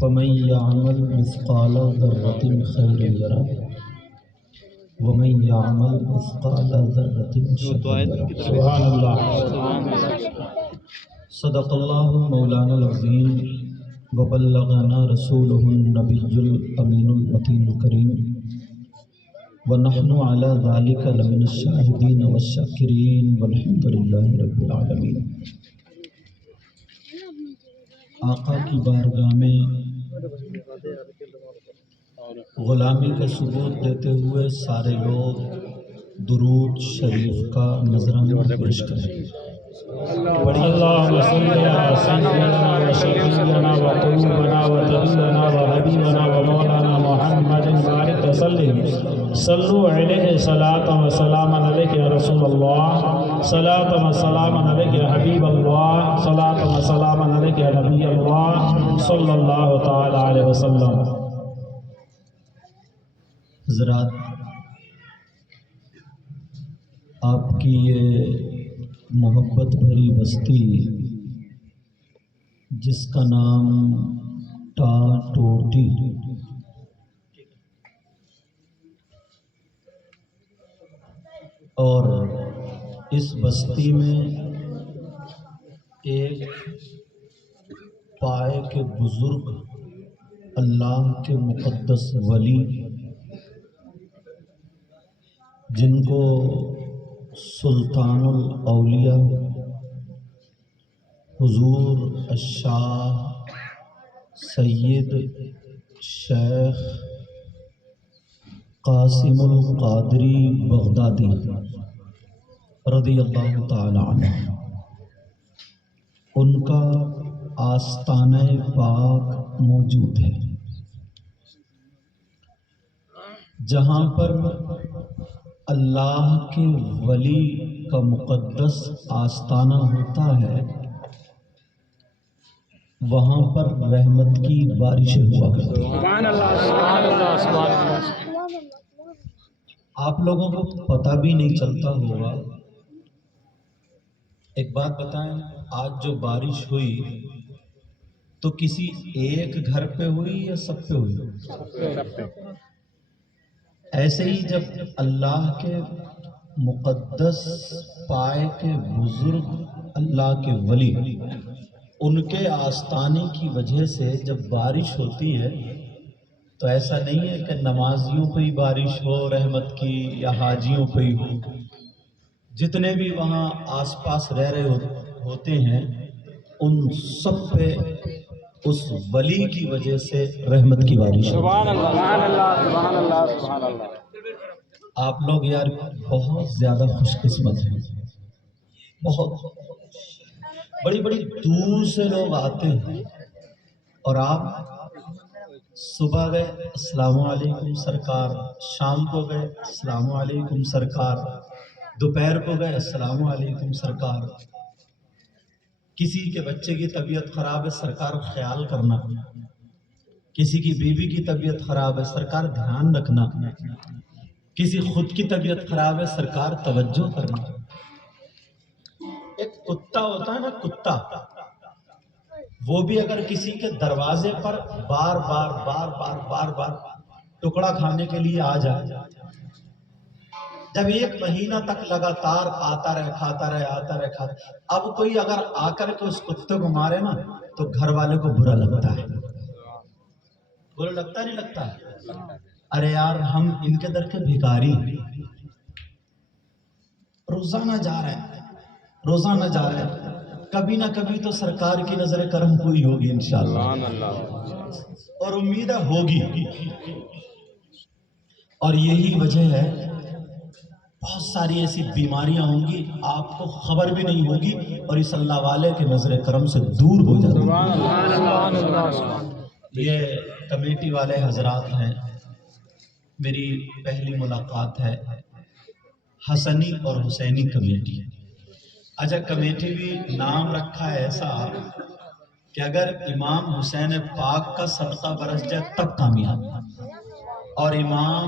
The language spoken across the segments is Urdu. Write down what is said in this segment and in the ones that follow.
فمن يعمل مثقال ذرة خيرا يره ومن يعمل مثقال ذرة شرا يره سبحان اللہ۔ صدق اللہ مولانا العظیم وبلغنا رسوله النبی الامین المتین الکریم ونحن على ذلك لمن الشاہدین والشاکرین والحمد للہ رب العالمین۔ آقا کی بارگاہ میں غلامی کا ثبوت دیتے ہوئے سارے لوگ درود شریف کا نذرانہ پیش کریں۔ اللهم صل على سيدنا وشفيعنا وقلوبنا وطبيبنا وحبيبنا ومولانا محمد بارك وسلم صلوا عليه صلاة وسلاما عليك يا رسول الله صلاة وسلاما عليك يا حبيب الله صلاة وسلاما عليك يا نبي الله صلى الله تعالى عليه وسلم۔ حضرات، آپ کی یہ محبت بھری بستی جس کا نام ٹاٹوٹی اور اس بستی میں ایک پائے کے بزرگ اللہ کے مقدس ولی جن کو سلطان الاولیاء حضور الشاہ سید شیخ قاسم القادری بغدادی رضی اللہ تعالی عنہ، ان کا آستانہ پاک موجود ہے، جہاں پر اللہ کے ولی کا مقدس آستانہ ہوتا ہے، وہاں پر رحمت کی بارشیں ہوا کرتی ہیں۔ آپ لوگوں کو پتہ بھی نہیں چلتا ہوگا۔ ایک بات بتائیں، آج جو بارش ہوئی تو کسی ایک گھر پہ ہوئی یا سب پہ ہوئی؟ ایسے ہی جب اللہ کے مقدس پائے کے بزرگ اللہ کے ولی ان کے آستانے کی وجہ سے جب بارش ہوتی ہے تو ایسا نہیں ہے کہ نمازیوں پہ ہی بارش ہو رحمت کی یا حاجیوں پہ ہی ہو، جتنے بھی وہاں آس پاس رہ رہے ہوتے ہیں ان سب پہ اس ولی کی وجہ سے رحمت کی بارش ہے۔ سبحان اللہ، سبحان اللہ، سبحان اللہ، سبحان اللہ۔ آپ لوگ یار بہت زیادہ خوش قسمت ہیں، بہت بڑی بڑی دور سے لوگ آتے ہیں، اور آپ صبح گئے السلام علیکم سرکار، شام کو گئے السلام علیکم سرکار، دوپہر کو گئے السلام علیکم سرکار۔ کسی کے بچے کی طبیعت خراب ہے سرکار خیال کرنا، کسی کی بیوی کی طبیعت خراب ہے سرکار دھیان رکھنا، کسی خود کی طبیعت خراب ہے سرکار توجہ کرنا۔ ایک کتا ہوتا ہے نا، کتا، وہ بھی اگر کسی کے دروازے پر بار بار ٹکڑا کھانے کے لیے آ جائے، جب ایک مہینہ تک لگاتار آتا رہے کھاتا رہے آتا رہے کھاتا، اب کوئی اگر آ کر کے اس کتے کو مارے نا تو گھر والے کو برا لگتا ہے، برا لگتا نہیں لگتا؟ ارے یار ہم ان کے در کے بھکاری روزانہ جا رہے ہیں، روزانہ جا رہے ہیں، کبھی نہ کبھی تو سرکار کی نظر کرم کوئی ہوگی انشاءاللہ، اور امید ہوگی، اور یہی وجہ ہے بہت ساری ایسی بیماریاں ہوں گی آپ کو خبر بھی نہیں ہوگی اور اس اللہ والے کے نظر کرم سے دور ہو جاتی ہے۔ یہ کمیٹی والے حضرات ہیں، میری پہلی ملاقات ہے، حسنی اور حسینی کمیٹی۔ اچھا کمیٹی بھی نام رکھا ہے ایسا کہ اگر امام حسین پاک کا صدقہ برس جائے تب کامیاب، اور امام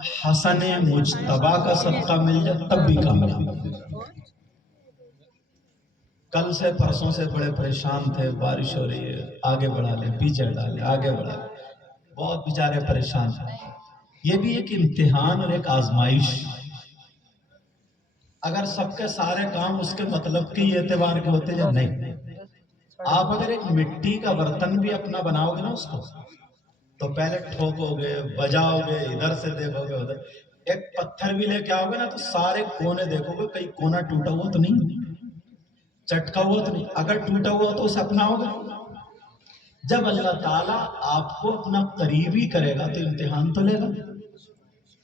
حسن مجتبیٰ کا صدقہ مل جائے تب بھی کامیاب۔ کل سے پرسوں سے بڑے پریشان تھے، بارش ہو رہی ہے، آگے بڑھا لیں، پیچھے ہٹا لیں، آگے بڑھا لیں، بہت بیچارے پریشان تھے۔ یہ بھی ایک امتحان اور ایک آزمائش۔ اگر سب کے سارے کام اس کے مطلب کے اعتبار کے ہوتے یا نہیں، آپ اگر ایک مٹی کا برتن بھی اپنا بناؤ گے نا اس کو، تو پہلے ٹھوکو گے، بجاؤ گے، ادھر سے دیکھو گے ادھر، ایک پتھر بھی لے کے آؤ گے نا تو سارے کونے دیکھو گے، کہیں کونا ٹوٹا ہوا تو نہیں، چٹکا ہوا تو نہیں۔ اگر ٹوٹا ہوا تو اسے اپناؤ گے۔ جب اللہ تعالیٰ آپ کو اپنا قریبی کرے گا تو امتحان تو لے گا،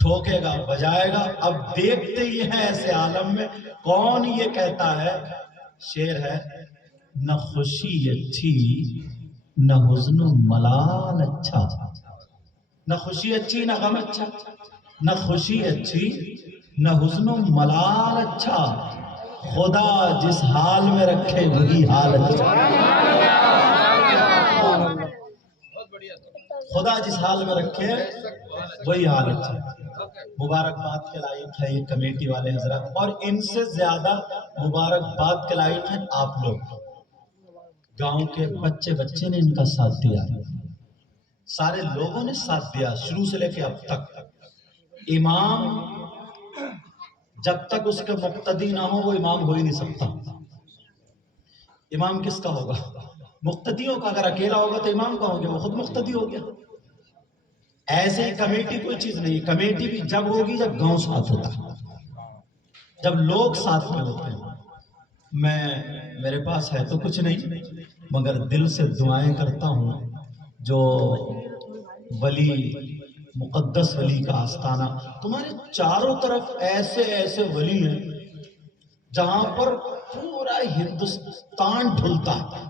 ٹھوکے گا، بجائے گا۔ اب دیکھتے ہی ہیں ایسے عالم میں کون یہ کہتا ہے، شعر ہے، نہ خوشی اچھی نہ حزن و ملال اچھا، نہ خوشی اچھی نہ غم اچھا، نہ خوشی اچھی نہ حزن و ملال اچھا، خدا جس حال میں رکھے وہی حال اچھا، خدا جس حال میں رکھے وہی حال اچھا۔ مبارکباد کے لائق ہے یہ کمیٹی والے حضرات، اور ان سے زیادہ مبارکباد کے لائق ہیں آپ لوگ۔ گاؤں کے بچے بچے نے ان کا ساتھ دیا، سارے لوگوں نے ساتھ دیا شروع سے لے کے اب تک۔ امام جب تک اس کے مقتدی نہ ہو وہ امام ہو ہی نہیں سکتا۔ امام کس کا ہوگا؟ مقتدیوں کا۔ اگر اکیلا ہوگا تو امام کا ہو گیا، وہ خود مقتدی ہو گیا۔ ایسے ہی کمیٹی کوئی چیز نہیں، کمیٹی بھی جب ہوگی جب گاؤں ساتھ ہوتا ہے، جب لوگ ساتھ میں ہوتے ہیں۔ میرے پاس ہے تو کچھ نہیں، مگر دل سے دعائیں کرتا ہوں جو ولی، مقدس ولی کا آستانہ، تمہارے چاروں طرف ایسے ایسے ولی ہیں جہاں پر پورا ہندوستان ڈھلتا ہے۔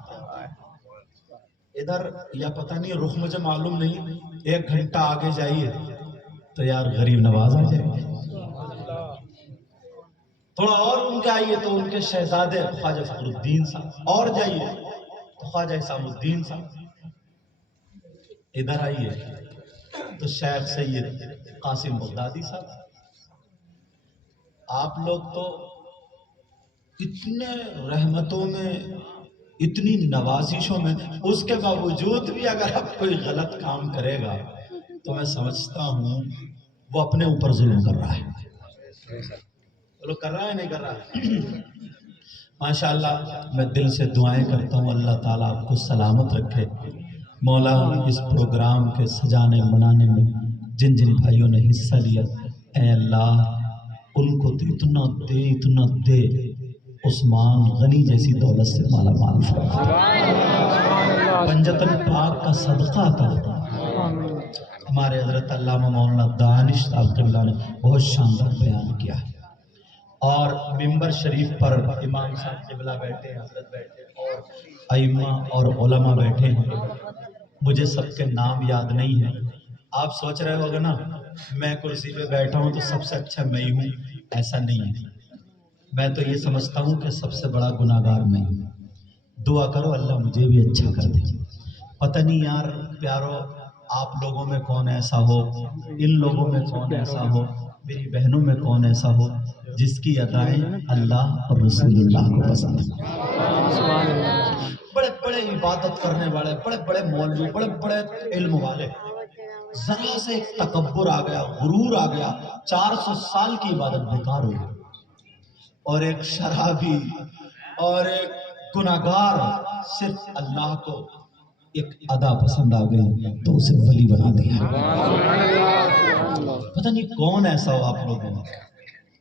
ادھر یا پتہ نہیں، رخ مجھے معلوم نہیں، 1 گھنٹہ آگے جائیے تو یار غریب نواز آ جائے گا، تھوڑا اور ان کے آئیے تو ان کے شہزادے خواجہ فخر الدین صاحب، اور جائیے تو خواجہ حسام الدین صاحب، ادھر آئیے تو شیخ سید قاسم بغدادی صاحب۔ آپ لوگ تو اتنے رحمتوں میں، اتنی نوازشوں میں، اس کے باوجود بھی اگر اب کوئی غلط کام کرے گا تو میں سمجھتا ہوں وہ اپنے اوپر ظلم کر رہا ہے۔ وہ لوگ کر رہا ہے نہیں کر رہا؟ ماشاءاللہ میں دل سے دعائیں کرتا ہوں اللہ تعالیٰ آپ کو سلامت رکھے۔ مولا اس پروگرام کے سجانے منانے میں جن جن بھائیوں نے حصہ لیا، اے اللہ ان کو تو اتنا دے عثمان غنی جیسی دولت سے مالا مال فرما، پنجتن پاک کا صدقہ عطا فرما۔ ہمارے حضرت علامہ مولانا دانش صاحب قبلہ نے بہت شاندار بیان کیا ہے، اور ممبر شریف پر امام صاحب قبلہ بیٹھے ہیں، حضرت بیٹھے ہیں، اور ائمہ اور علماء بیٹھے ہیں۔ مجھے سب کے نام یاد نہیں ہیں۔ آپ سوچ رہے ہوگے نا میں کرسی پہ بیٹھا ہوں تو سب سے اچھا میں ہی ہوں، ایسا نہیں ہے۔ میں تو یہ سمجھتا ہوں کہ سب سے بڑا گناہگار میں ہوں۔ دعا کرو اللہ مجھے بھی اچھا کر دے۔ پتہ نہیں یار پیارو، آپ لوگوں میں کون ایسا ہو، ان لوگوں میں کون ایسا ہو، میری بہنوں میں کون ایسا ہو جس کی ادائیں اللہ اور رسول اللہ کو پسند ہیں۔ بڑے بڑے عبادت کرنے والے، بڑے بڑے مولوی، بڑے بڑے علم والے، ذرا سے ایک تکبر آ گیا، غرور آ گیا، 400 سال کی عبادت بیکار ہو گئی، اور ایک شرابی اور ایک گناہگار صرف اللہ کو ایک ادا پسند آ گئی تو اسے ولی بنا دیا۔ پتہ نہیں کون ایسا ہو آپ لوگوں میں،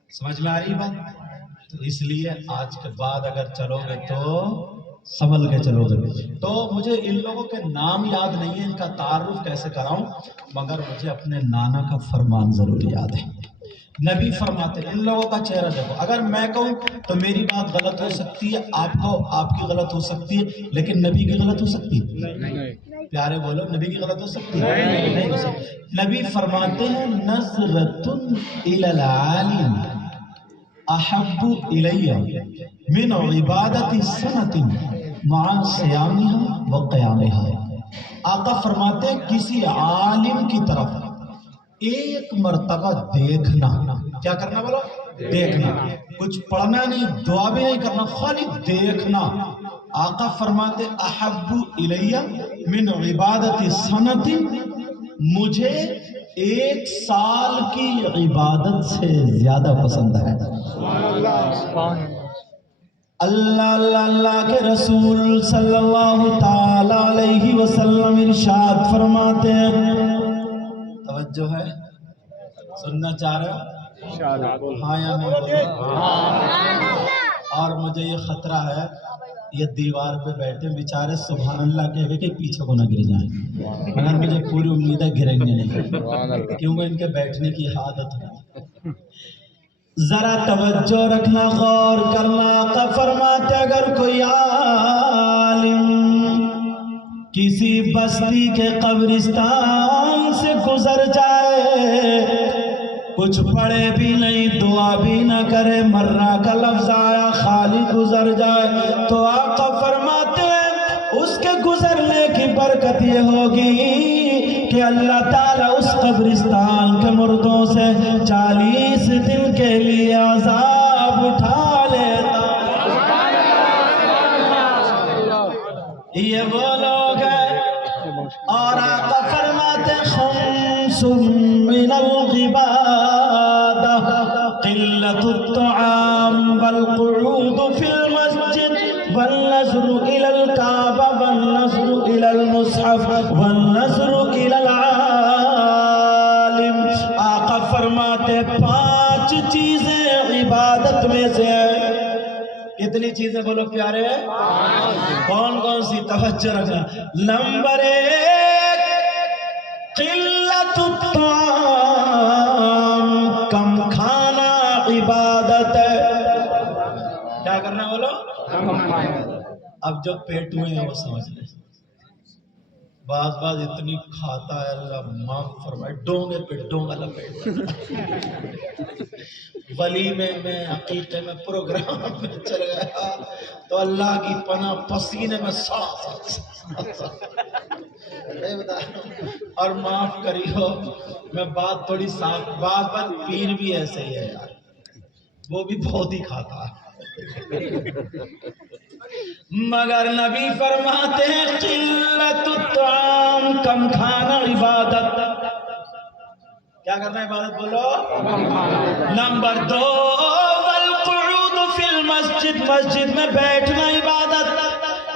سمجھ میں آ رہی بات؟ تو اس لیے آج کے بعد اگر چلو گے تو سنبھل کے چلو گے۔ تو مجھے ان لوگوں کے نام یاد نہیں ہے، ان کا تعارف کیسے کراؤں، مگر مجھے اپنے نانا کا فرمان ضرور یاد ہے۔ نبی فرماتے، ان لوگوں کا چہرہ دیکھو، اگر میں کہوں تو میری بات غلط ہو سکتی ہے، آپ کو آپ کی غلط ہو سکتی ہے، لیکن نبی کی غلط ہو سکتی ہے؟ پیارے بولو، نبی کی غلط ہو سکتی ہے؟ نہیں ہو سکتی۔ نبی فرماتے ہیں نظرۃ الی العالم احب الی من عبادت سنۃ مع صیامها و قیامها۔ آقا فرماتے ہیں کسی عالم کی طرف ایک مرتبہ دیکھنا، کیا کرنا بولو؟ دیکھنا، کچھ پڑھنا نہیں، دعا بھی نہیں کرنا، خالی دیکھنا۔ آقا فرماتے احب الیہ من عبادت سنت، مجھے 1 سال کی عبادت سے زیادہ پسند ہے۔ اللہ اللہ اللہ کے رسول صلی اللہ تعالی علیہ وسلم ارشاد فرماتے ہیں، توجہ ہے، سننا چاہ رہے ہو؟ ہاں یا نہیں؟ اور مجھے یہ خطرہ ہے، یہ دیوار پہ بیٹھے بیچارے سبحان اللہ کہے کہ پیچھے کو نہ گر جائیں، مگر مجھے پوری امید ہے گریں گے نہیں، کیونکہ ان کے بیٹھنے کی عادت ہے۔ ذرا توجہ رکھنا، غور کرنا۔ آقا فرماتے اگر کوئی عالم کسی بستی کے قبرستان سے گزر جائے، کچھ پڑھے بھی نہیں، دعا بھی نہ کرے، مرہ کا لفظ آیا خالی گزر جائے، تو آقا فرماتے ہیں اس کے گزرنے کی برکت یہ ہوگی کہ اللہ تعالیٰ اس قبرستان کے مردوں سے 40 دن کے لیے عذاب اٹھا لیتا۔ یہ وہ لوگ ہیں، اور آقا فرماتے خمس من العبادہ قلت الطعام والقعود فی المسجد والنظر الى الکعبہ والنظر الى المصحف والنظر الى العالم۔ آقا فرماتے 5 چیزیں عبادت میں سے ہیں۔ کتنی چیزیں بولو پیارے؟ کون کون سی؟ توجہ رکھنا۔ نمبر 1 قلت الطعام، کم کھانا عبادت ہے۔ کیا کرنا بولو؟ اب جو پیٹ ہوئے ہیں وہ سمجھ لیں، بعض اتنی کھاتا ہے اللہ معاف فرمائے، ڈونگے پہ ڈونگا لپیٹ، ولیمے میں عقیقے میں پروگرام میں چل گیا تو اللہ کی پناہ پسینے میں سانس، اور معاف کریو میں بات تھوڑی صاف، بات پیر بھی ایسے ہی ہے یار، وہ بھی بہت ہی کھاتا ہے، مگر نبی فرماتے ہیں قلت الطعام، کم کھانا عبادت۔ کیا کرنا ہے عبادت بولو؟ نمبر 2 والقعود فی المسجد، مسجد میں بیٹھنا عبادت۔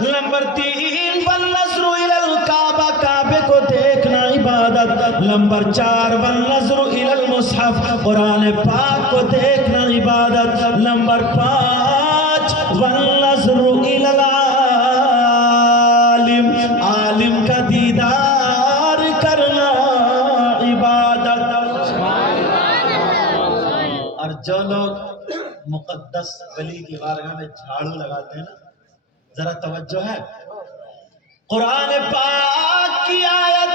نمبر 3 والنظر الی الکعبہ، کعبے کو دیکھنا عبادت۔ نمبر 4 والنظر الی المصحف، قرآن پاک کو دیکھنا عبادت۔ نمبر 5 والنظر الی العالم، عالم کا دیدار کرنا عبادت۔ اور جو لوگ مقدس ولی کی بارگاہ میں جھاڑو لگاتے ہیں نا، ذرا توجہ ہے، قرآن پاک کی آیت،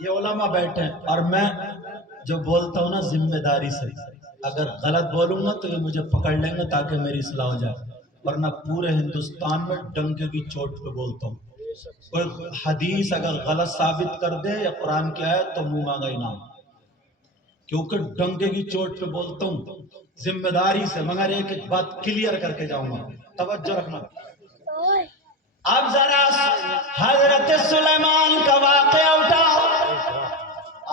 یہ علماء بیٹھے ہیں اور میں جو بولتا ہوں نا ذمہ داری سے، اگر غلط بولوں گا تو یہ مجھے پکڑ لیں گے تاکہ میری اصلاح ہو جائے، ورنہ پورے ہندوستان میں ڈنکے کی چوٹ پہ بولتا ہوں۔ کوئی حدیث اگر غلط ثابت کر دے یا قرآن کی آیت تو منہ مانگا انعام، کیونکہ ڈنکے کی چوٹ پہ بولتا ہوں ذمہ داری سے، مگر ایک بات کلیئر کر کے جاؤں گا، توجہ رکھنا۔ اب ذرا حضرت سلیمان کا واقعہ اٹھاؤ۔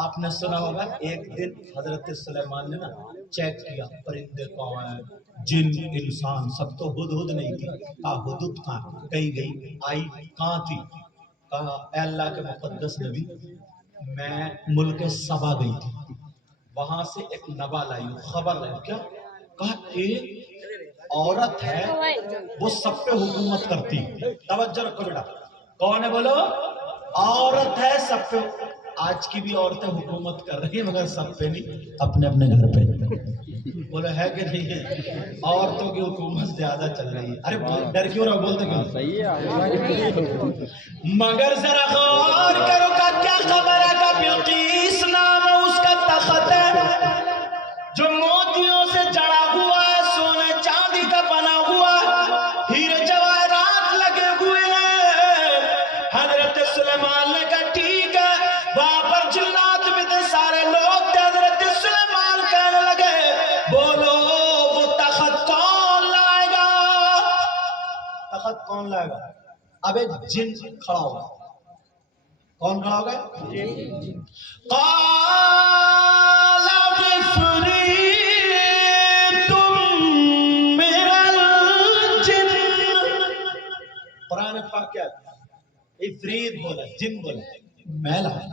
آپ نے سنا ہوگا ایک دن حضرت سلیمان نے نا چیک کیا پرندے کون ہیں، جن انسان، سب تو ہدہد نہیں تھی، کہا ہدہد کہاں، کہیں گئی، آئی کہاں تھی، کہا اے اللہ کے مقدس نبی میں ملک سبا گئی تھی، وہاں سے ایک نبا لائی ہوں، خبر لائی ہوں۔ کیا کہا؟ ایک عورت ہے وہ سب پہ حکومت کرتی، توجہ رکھو بیٹا، کون ہے بولو؟ عورت ہے سب پہ، آج کی بھی عورتیں حکومت کر رہی ہیں مگر سب پہ نہیں، اپنے اپنے گھر پہ، بولے ہے کہ نہیں ہے؟ عورتوں کی حکومت زیادہ چل رہی ہے، ارے ڈر کیوں رہا، بولتے کیوں؟ مگر ذرا غور کرو کا کیا خبر ہے کہ بلقیس نام ہے اس کا تخت ہے جو موتیوں سے جڑا ہوا ہے، سونے چاندی کا بنا ہوا ہے، ہیرے جواہرات لگے ہوئے ہیں۔ حضرت سلیمان نے کہا ٹھیک ہے، وہاں پر جنات بھی تھے، سارے لوگ تھے۔ حضرت سلیمان کہنے لگے بولو کون لائے گا؟ اب ایک جن کھڑا ہوگا. کون کھڑا ہوگا؟ قال عفریت من الجن. قرآن پاک کیا ہے؟ عفریت بولا، جن بولا، میں لایا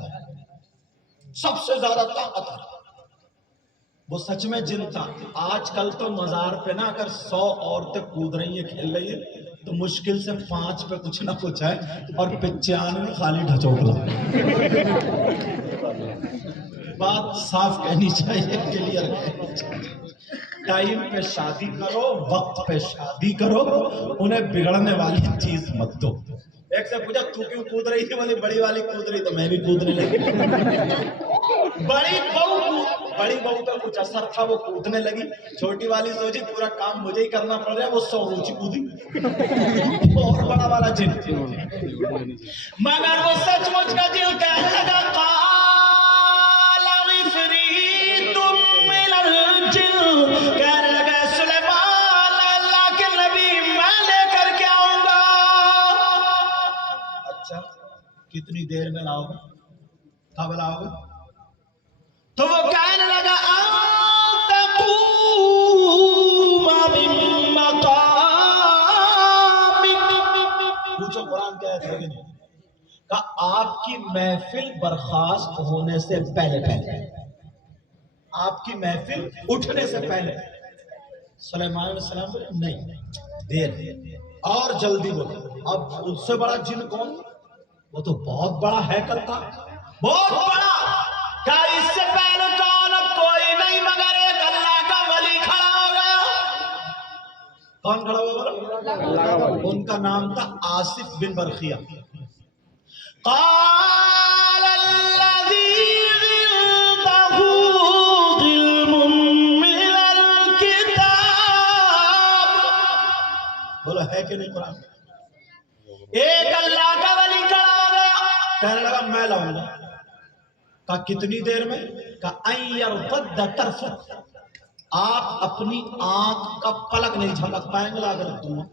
سب سے زیادہ طاقت ہے. وہ سچ میں جن تھا. آج کل تو مزار پہ نا اگر 100 عورتیں کود رہی ہیں کھیل رہی ہیں تو مشکل سے 5 پہ کچھ نہ کچھ ہے اور 95 میں خالی ڈھچوکلا. بات صاف کہنی چاہیے، کلیئر کہنی چاہیے. ٹائم پہ شادی کرو، وقت پہ شادی کرو، انہیں بگڑنے والی چیز مت دو. ایک سے پوچھا تو کیوں کود رہی تھی؟ بولی بڑی والی کود رہی تو میں بھی کودنے لگی. بڑی بہو کا کچھ اثر تھا، وہ کودنے لگی. چھوٹی والی سوچی پورا کام مجھے ہی کرنا پڑ رہا ہے، وہ 100 اونچی کودی. اور بڑا والا جن. مگر وہ سچ مچ کا جن کہنے لگا قال عفریت من الجن. کہنے لگا سلیمان اللہ کے نبی میں لے کر کے آؤں گا. اچھا کتنی دیر میں لاؤ گے؟ کب لاؤ گے؟ تو وہ کہنے لگا تقوم من مقامک. پوچھو قرآن کیا ہے؟ کہ آپ کی محفل برخاست ہونے سے پہلے آپ کی محفل اٹھنے سے پہلے. سلیمان علیہ السلام بولے نہیں دیر اور جلدی بولے. اب اس سے بڑا جن کون؟ وہ تو بہت بڑا ہیکل تھا، بہت بڑا. کیا اس سے پہلے کون؟ اب کوئی نہیں مگر ایک اللہ کا ولی کھڑا ہو گیا. کون کھڑا ہوا؟ ان کا نام تھا آصف بن برخیہ. قال الذي عنده علم من الكتاب. بولا ہے کہ نہیں قرآن؟ ایک اللہ کا ولی کھڑا ہو گیا، کہنے لگا میں لاؤں گا. کہا کتنی دیر میں؟ کہا ان یرتد طرفک. آپ اپنی آنکھ کا پلک نہیں جھپک پائیں گے، لا کر رکھ دوں گا.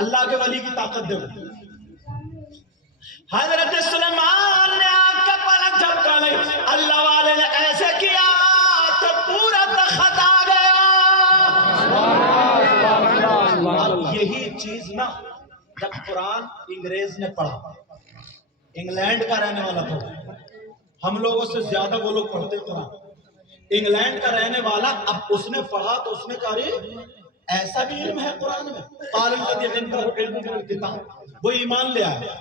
اللہ کے ولی کی طاقت دے. حضرت سلیمان نے آنکھ کا پلک جھپکا نہیں، اللہ والے نے ایسے کیا تو پورا تخت آ گیا. اب یہی چیز نا جب قرآن انگریز نے پڑھا، انگلینڈ کا رہنے والا تھا، ہم لوگوں سے زیادہ وہ لوگ پڑھتے قرآن. انگلینڈ کا رہنے والا اب اس نے پڑھا تو اس نے کہا ایسا بھی علم ہے قرآن میں. قال الذی عنده علم من الکتاب. وہ ایمان لے آیا.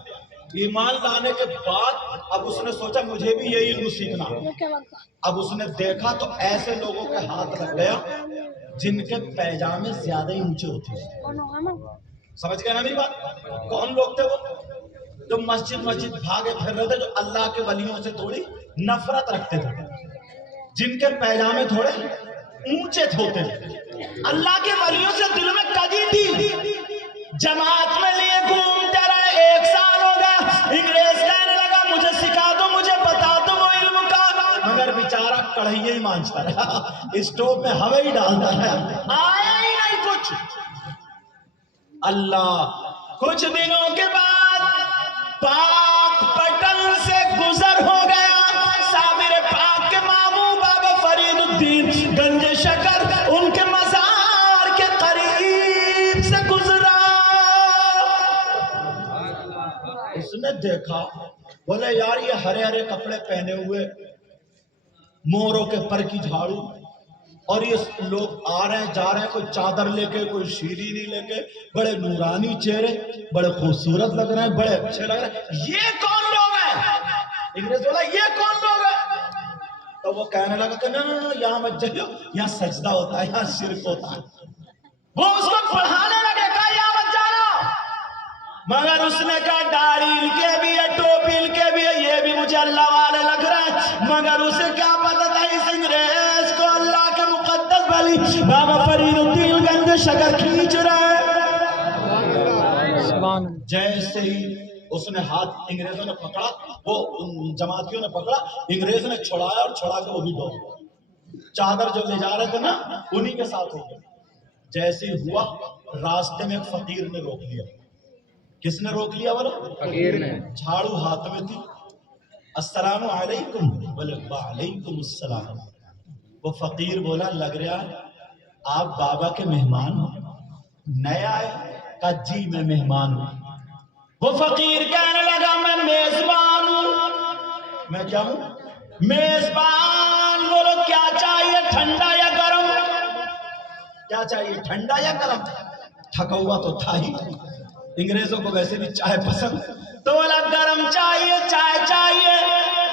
ایمان لانے کے بعد اب اس نے سوچا مجھے بھی یہ علم سیکھنا. اب اس نے دیکھا تو ایسے لوگوں کے ہاتھ لگ گیا جن کے پیجامے زیادہ ہی اونچے ہوتے ہیں. سمجھ گئے نا میری بات؟ کون لوگ تھے وہ؟ جو مسجد بھاگے پھر رہے تھے، جو اللہ کے ولیوں سے تھوڑی نفرت رکھتے تھے، جن کے پیجامے تھوڑے اونچے ہوتے تھے. اللہ کے ولیوں سے دل میں کجی تھی. جماعت میں لیے گھومتے رہے، 1 سال ہو گیا. انگریز کہنے لگا مجھے سکھا دو، مجھے بتا دو وہ علم کا. مگر بیچارہ کڑھائیے ہی مانچتا رہا، اسٹوو میں ہوے ہی ڈالتا رہا، آیا ہی نہیں کچھ. اللہ کچھ دنوں کے بعد پاک پٹن سے گزر ہو گیا. صابر پاک کے ماموں بابا فرید الدین گنج شکر ان کے مزار کے قریب سے گزرا. اس نے دیکھا، بولے یار یہ ہرے ہرے کپڑے پہنے ہوئے، موروں کے پر کی جھاڑو، اور یہ لوگ آ رہے ہیں جا رہے ہیں، کوئی چادر لے کے، کوئی شیرینی لے کے، بڑے نورانی چہرے، بڑے خوبصورت لگ رہے ہیں، بڑے اچھے لگ رہے ہیں. یہ کون لوگ ہیں؟ انگریز بولا یہ کون لوگ ہیں؟ تو وہ کہنے لگا کہ نا یہاں مت جائیو، یہاں سجدہ ہوتا ہے، یہاں شرک ہوتا ہے. وہ اس کو پڑھانے لگے، کہا یہاں مت جانا. مگر اس نے کہا داڑھی کے بھی ہے، ٹوپی کے بھی ہے، یہ بھی مجھے اللہ والے لگ رہا ہے. مگر اسے کیا پتا تھا اس انگریز کو اللہ کے مقدس ولی بابا فرید الدین گنج شکر کھینچ رہا ہے. جیسے ہی اس نے ہاتھ انگریزوں نے پکڑا، وہ جماعتیوں نے پکڑا، انگریز نے چھڑایا اور چھڑا کے وہ بھی ڈوب. چادر جو لے جا رہے تھے نا انہی کے ساتھ ہو گئے. جیسے ہوا راستے میں ایک فقیر نے روک لیا. کس نے روک لیا بولا؟ فقیر نے. جھاڑو ہاتھ میں تھی. السلام علیکم. بولے وعلیکم السلام. وہ فقیر بولا لگ رہا آپ بابا کے مہمان ہو، نئے آئے؟ کہا جی میں مہمان ہوں. وہ فقیر کہنے لگا میں میزبان ہوں. میں کیا ہوں؟ میزبان. بولو کیا چاہیے، ٹھنڈا یا گرم؟ کیا چاہیے، ٹھنڈا یا گرم؟ تھکا ہوا تو تھا ہی، انگریزوں کو ویسے بھی چائے پسند، تو بولا گرم چاہیے، چائے چاہیے.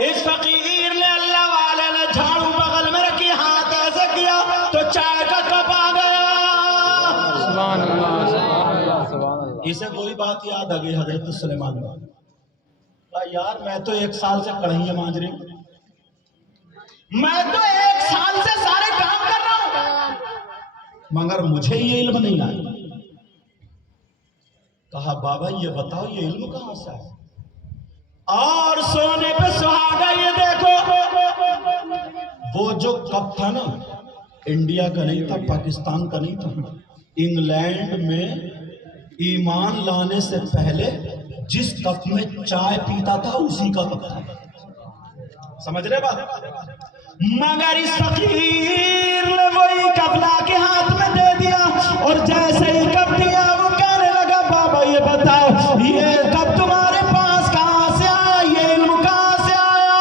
اس فقیر نے، اللہ والے نے جھاڑو بغل میں رکھی، ہاتھ ایسے کیا تو چائے کا کپ آ گیا. سبحان اللہ سبحان اللہ سبحان اللہ. اسے وہی بات یاد آ گئی حضرت سلیمان کو. یار میں تو 1 سال سے کڑھائیاں مانج رہی ہوں، میں تو 1 سال سے سارے کام کر رہا ہوں، مگر مجھے یہ علم نہیں آیا. کہا بابا یہ بتاؤ یہ علم کہاں سے ہے؟ اور سونے پہ سہاگا یہ دیکھو. وہ جو کپ تھا نا، انڈیا کا نہیں تھا، پاکستان کا نہیں تھا، انگلینڈ میں ایمان لانے سے پہلے جس کپ میں چائے پیتا تھا اسی کا کپ تھا. سمجھ رہے بات؟ مگر اس فقیر نے وہی کپ لا کے ہاتھ میں دے دیا، اور جیسے ہی کپ دیا وہ کہنے لگا بابا یہ بتاؤ یہ کپ تمہارے پاس کہاں سے آیا، یہ علم کہاں سے آیا؟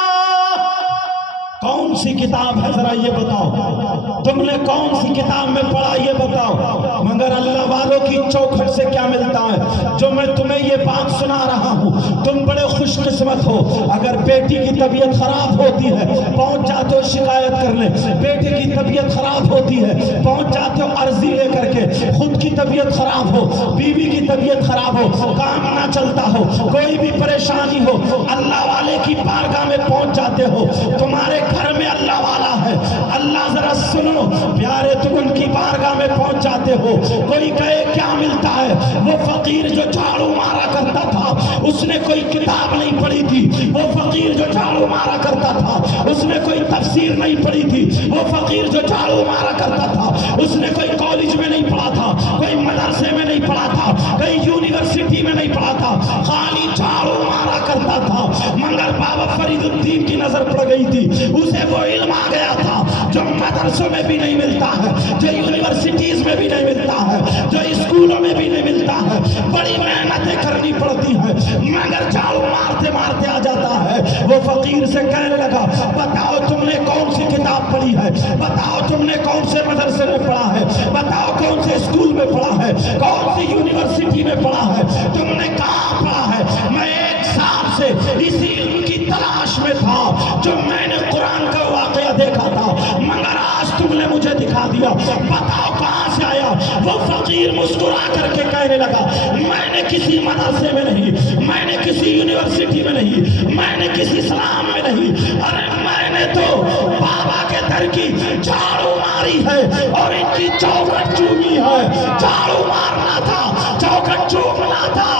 کون سی کتاب ہے ذرا یہ بتاؤ، تم نے کون سی کتاب میں پڑھا یہ بتاؤ. مگر اللہ والوں کی چوکھٹ سے کیا ملتا ہے جو میں تمہیں یہ بات سنا رہا ہوں. تم بڑے خوش قسمت ہو. اگر بیٹی کی طبیعت خراب ہوتی ہے پہنچ جاتے ہو شکایت کرنے، بیٹے کی طبیعت خراب ہوتی ہے پہنچ جاتے ہو عرضی لے کر کے، خود کی طبیعت خراب ہو، بیوی کی طبیعت خراب ہو، کام نہ چلتا ہو، کوئی بھی پریشانی ہو، اللہ والے کی بارگاہ میں پہنچ جاتے ہو. تمہارے گھر میں اللہ والا ہے، اللہ ذرا سنو پیارے، تم ان کی بارگاہ میں پہنچ جاتے ہو. کوئی کہے کیا ملتا ہے؟ وہ فقیر جو جھاڑو مارا کرتا تھا اس نے کوئی کتاب نہیں پڑھی تھی. وہ فقیر جو جھاڑو مارا کرتا تھا اس نے کوئی تفسیر نہیں پڑھی تھی. وہ فقیر جو جھاڑو مارا کرتا تھا اس نے کوئی کالج میں نہیں پڑھا تھا، کوئی مدرسے میں نہیں پڑھا تھا، کوئی یونیورسٹی میں نہیں پڑھا تھا، خالی جھاڑو مارا کرتا تھا. مگر بابا فرید الدین کی نظر پڑ گئی تھی، اسے وہ علم آ گیا تھا جو مدرسوں میں بھی نہیں ملتا ہے، جو یونیورسٹیز میں بھی نہیں ملتا ہے، جو اسکولوں میں بھی نہیں ملتا ہے. بڑی محنتیں کرنی پڑتی ہیں مگر جھاڑو مارتے مارتے آ جاتا ہے. وہ فقیر سے کہنے لگا بتاؤ تم نے کون سی کتاب پڑھی ہے، بتاؤ تم نے کون سے مدرسے میں پڑھا ہے، بتاؤ کون سے اسکول میں پڑھا ہے، کون سی یونیورسٹی میں پڑھا ہے، تم نے کہاں پڑھا ہے؟ میں 1 سال سے اسی علم کی تلاش میں تھا جو میں نے قرآن کا واقعہ دیکھا تھا، مگر آج تم نے مجھے دکھا دیا، بتاؤ کہاں سے آیا؟ وہ فقیر مسکرا کر کے کہنے لگا میں نے کسی مدرسے میں نہیں، میں نے کسی یونیورسٹی میں نہیں، میں نے کسی اسلام میں نہیں، ارے میں نے تو بابا کے در کی جھاڑو ماری ہے اور ان کی چوکھٹ چومی ہے. جھاڑو مارنا تھا، چوکھٹ چومنا تھا.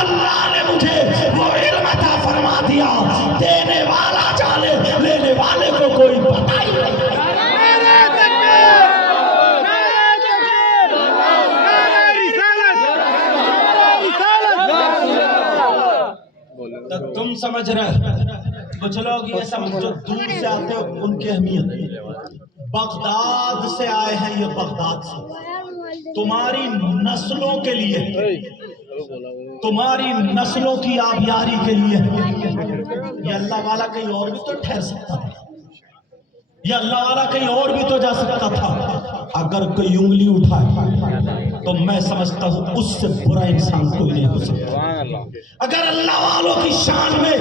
اللہ نے مجھے وہ علم عطا فرما دیا. دینے والا جانے، لینے والے کو کوئی پتہ ہی نہیں. تو تم سمجھ رہے، کچھ لوگ یہ سمجھ جو دور سے آتے ہیں ان کی اہمیت. بغداد سے آئے ہیں یہ، بغداد سے تمہاری نسلوں کے لیے، تمہاری نسلوں کی آبیاری کے لیے. یہ اللہ والا کہیں اور بھی تو ٹھہر سکتا تھا، یہ اللہ والا کہیں اور بھی تو جا سکتا تھا. اگر کوئی انگلی اٹھائے تو میں سمجھتا ہوں اس سے برا انسان کوئی نہیں ہو سکتا. اگر اللہ والوں کی شان میں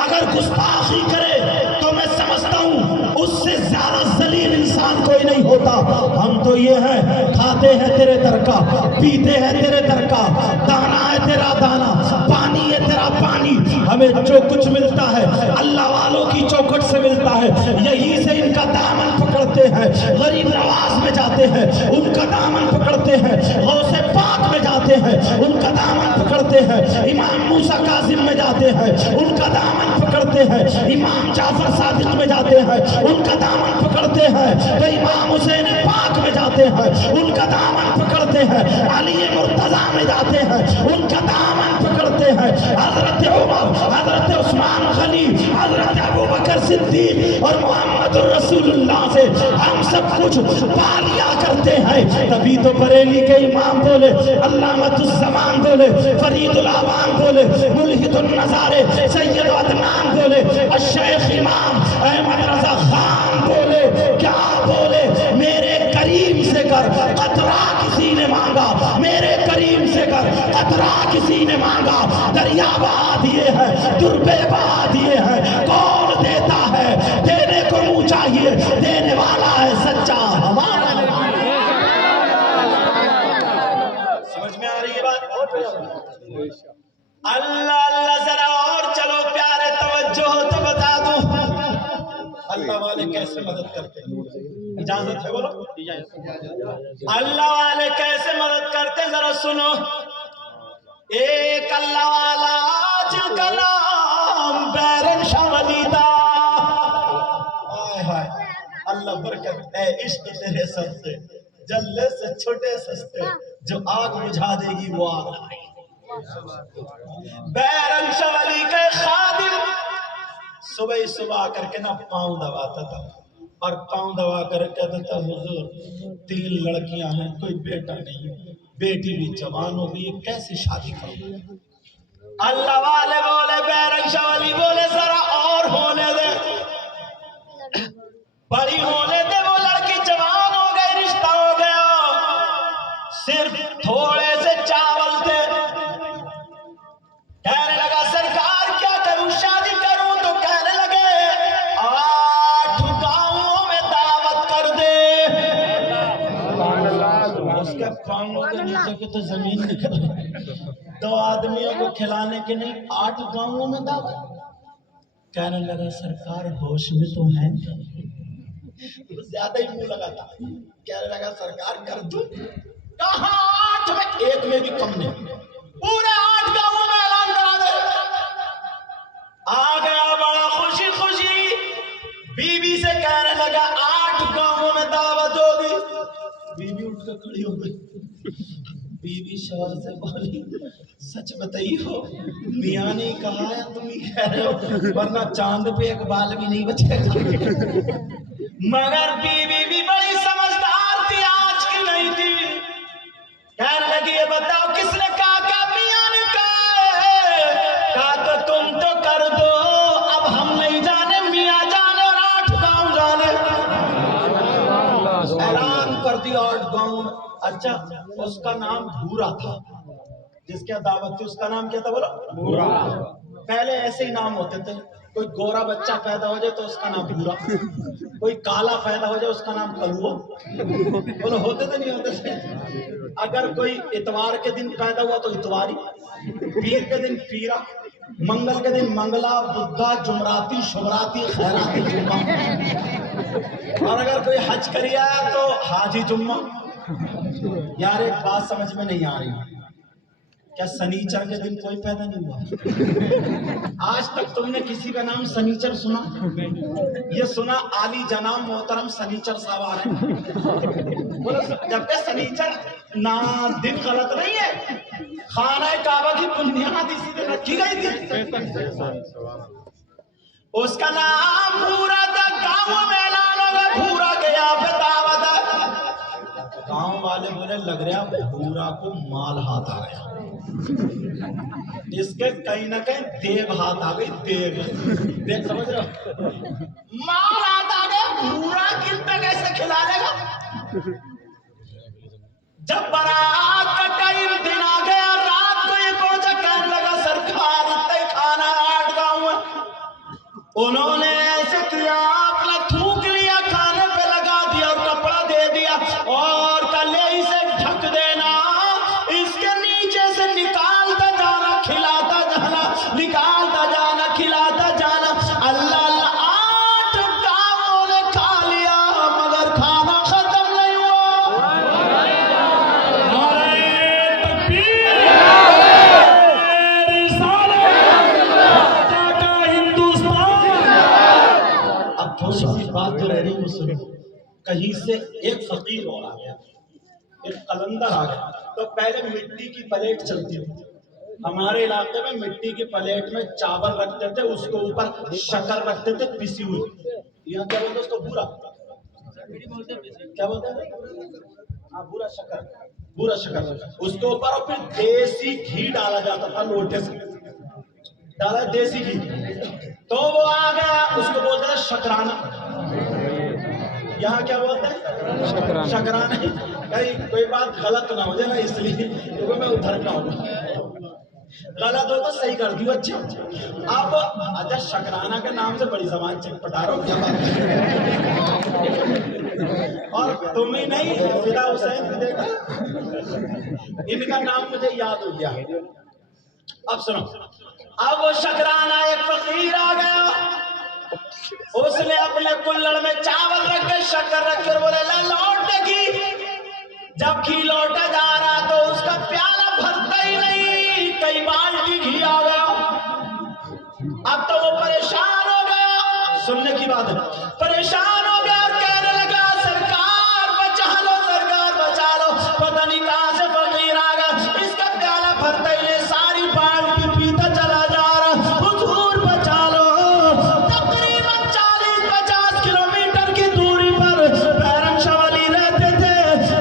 اگر گستاخی کرے تو میں سمجھتا ہوں اس سے زیادہ ذلیل انسان کوئی نہیں ہوتا. ہم تو یہ ہیں کھاتے ہیں تیرے در کا، پیتے ہیں تیرے در کا، دانا ہے تیرا دانا، پانی ہے تیرا پانی. ہمیں جو کچھ ملتا ہے اللہ والوں کی چوکھٹ سے ملتا ہے. یہی سے ان کا دامن پکڑ پکڑتے ہیں، غریب نواز میں جاتے ہیں ان کا دامن پکڑتے ہیں، غوث پاک میں جاتے ہیں ان کا دامن پکڑتے ہیں، امام موسیٰ کاظم میں جاتے ہیں ان کا دامن پکڑتے ہیں، امام جعفر صادق میں جاتے ہیں ان کا دامن پکڑتے ہیں، تو امام حسین پاک میں جاتے ہیں ان کا دامن پکڑتے ہیں، علی مرتضیٰ میں جاتے ہیں ان کا دامن پکڑتے ہیں، حضرت عمر، حضرت عثمان غنی، حضرت ابوبکر صدیق اور محمد رسول اللہ سے ہم سب کچھ پا لیا کرتے ہیں۔ تبھی تو بریلی کے امام بولے، علامۃ الزمان بولے، فرید العوام بولے، ملحد النظارے سید عدنان بولے، الشیخ امام احمد رضا خان بولے، کیا بولے؟ میرے کریم سے کر قطرہ کسی نے مانگا، میرے کریم سے کر قطرہ کسی نے مانگا، دریا بہا دیے ہیں، دربے بہا دیے ہیں، کون دیتا ہے؟ دینے کو منہ چاہیے، دینے والا ہے سچا ہمارا۔ سمجھ میں آ رہی ہے بات؟ اللہ اللہ، ذرا اور چلو پیارے، توجہ ہو تو بتا دوں اللہ والے کیسے مدد کرتے ہیں۔ اجازت ہے بولو، اللہ والے کیسے مدد کرتے ذرا سنو۔ ایک اللہ والا جن کا نام بیرن شاہ ولی تھا، اللہ برکت ہے عشق تیرے سر سے، جلے سے چھوٹے سستے، جو آگ بجھا دے گی وہ آگ لگائی۔ بیرن شاہ ولی کے خادم صبح صبح کر کے نہ پاؤں دباتا تھا، اور پاؤں دبا کر کہتا تھا حضور 3 لڑکیاں ہیں، کوئی بیٹا نہیں، بیٹی بھی جوان ہو گئی، کیسے شادی کروں؟ اللہ والے بولے، بیرن شاہ ولی بولے ذرا اور ہونے دے، بڑی ہونے دے، وہ لڑکی جوان ہو گئی، رشتہ ہو گیا، صرف تھوڑے سے چاول تھے۔ کہنے لگا سرکار کیا کروں، شادی کروں؟ تو کہنے لگے 8 گاؤں میں دعوت کر دے۔ اس کے پاؤں کے نیچے کے تو زمین نکل رہی، 2 آدمیوں کو کھلانے کے نہیں 8 گاؤں میں دعوت۔ کہنے لگا سرکار ہوش میں تو ہے، زیادہ ہی منہ لگا تھا، کہنے لگا سرکار کر دوں؟ کہاں 8 میں 1 میں بھی کم نہیں، پورے 8 گاؤں میں اعلان کرا دے۔ آ گیا بڑا خوشی خوشی، بیوی سے کہنے لگا 8 گاؤں میں دعوت ہوگی۔ بیوی اٹھ کر کھڑی ہو گئی، بیوی شوہر سے بولی سچ بتائی ہو، میاں نے کہا ہے تم ہی کہہ رہے ہو، ورنہ چاند پہ ایک بال بھی نہیں بچے گا۔ مگر بیوی بھی بڑی سمجھدار تھی، آج کی نہیں تھی، کہنے لگی یہ بتاؤ کس نے کہا؟ کہ میاں نے کہا تو تم تو کر دو، اب ہم نہیں جانے، میاں جانے اور 8 گاؤں جانے۔ اعلان کر دیا 8 گاؤں۔ اچھا، اس کا نام بھورا تھا، جس کی دعوت تھی اس کا نام کیا تھا بولو؟ بھورا۔ پہلے ایسے ہی نام ہوتے تھے، کوئی گورا بچہ پیدا ہو جائے تو اس کا نام بھورا، کوئی کالا پیدا ہو جائے اس کا نام کلوا، بولو ہوتے تھے نہیں ہوتے تھے؟ اگر کوئی اتوار کے دن پیدا ہوا تو اتواری، پیر کے دن پیرا، منگل کے دن منگلا، بدھا جمراتی، شبراتی، خیراتی جمعہ، اور اگر کوئی حج کری آیا تو حاجی جمعہ۔ یار ایک بات سمجھ میں نہیں آ رہی، کیا سنیچر کے دن کوئی پیدا نہیں ہوا؟ آج تک تم نے کسی کا نام سنیچر سنا؟ یہ سنا عالی جناب محترم سنیچر صاحب آ رہے ہیں، بولو جبکہ سنیچر دن غلط نہیں ہے، خانہ کعبہ کی بنیاد اسی دن رکھی گئی تھی۔ اس کا نام بھورا تھا، گاؤں میں اعلان ہوگا بھورا گیا پہ دعوت ہے۔ گاؤں والے بولے لگ رہا بھورا کو مال ہاتھ آ گیا، اس کے کہیں نہ کہیں دیو ہاتھ آ گئی، دیو سمجھ رہے ہو، مال ہاتھ آ گیا، بھورا کن پہ کیسے کھلا لے گا؟ جب بارات کا ٹائم دن آ گیا، رات کو یہ پہنچا، کہنے لگا سرکار اتنے کھانا 8 گاؤں میں۔ انہوں نے ایسے کیا، اپنا تھوک لیا، کھانے پہ لگا دیا اور کپڑا دے دیا، اور کلے سے ڈھک دینا، اس کے نیچے سے نکالتا جانا، کھلاتا جانا، نکالتا جانا، کھلاتا جانا۔ اللہ اللہ 8 گاؤں نے کھا لیا، مگر بات جو رہ رہی ہے سنو. کہیں سے ایک فقیر اور آ گیا, ایک قلندر آ گیا. تو پہلے مٹی کی پلیٹ چلتی تھی ہمارے علاقے میں. مٹی کی پلیٹ میں چاول رکھتے تھے, اس کے اوپر شکر رکھتے تھے پسی ہوئی. یہاں کیا بولتے اس کو, بورا کیا بولتے ہیں, ہاں بورا شکر, بورا شکر. اس کے اوپر اور پھر دیسی گھی ڈالا جاتا تھا, لوٹے سے ڈالا دیسی گھی. تو وہ آ گیا, اس کو بولتے ہیں شکرانہ. یہاں کیا بولتے ہیں, شکرانہ. کہیں کوئی بات غلط نہ ہو جائے نا, اس لیے کیونکہ میں ادھر کا ہوں. غلط ہو تو صحیح کر دیو. اچھا اب اچھا شکرانہ کے نام سے بڑی زبان چٹپٹا رہا ہو, کیا بات ہے. اور تم ہی نہیں, فدا حسین بھی دیکھا, ان کا نام مجھے یاد ہو گیا. اب سنو, اب وہ شکرانہ ایک فقیر آ گیا, اس نے اپنے کلڑ میں چاول رکھ کے شکر رکھ اور بولے لوٹ گھی. جب گھی لوٹا جا رہا تو اس کا پیالہ بھرتا ہی نہیں, کئی بالٹی گھی آ گیا. اب تو وہ پریشان ہو گیا, سننے کی بات ہے, پریشان ہو گیا اور کہنے لگا سرکار بچا لو, سرکار بچا لو. پتہ نہیں کہاں سے فقیر آ گیا, اس کا پیالہ بھرتا ہی نہیں, ساری بالٹی پیتا چلا جا رہا. حضور بچا لو. تقریباً 40-50 کلومیٹر کی دوری پر بیرم شاہ ولی رہتے تھے,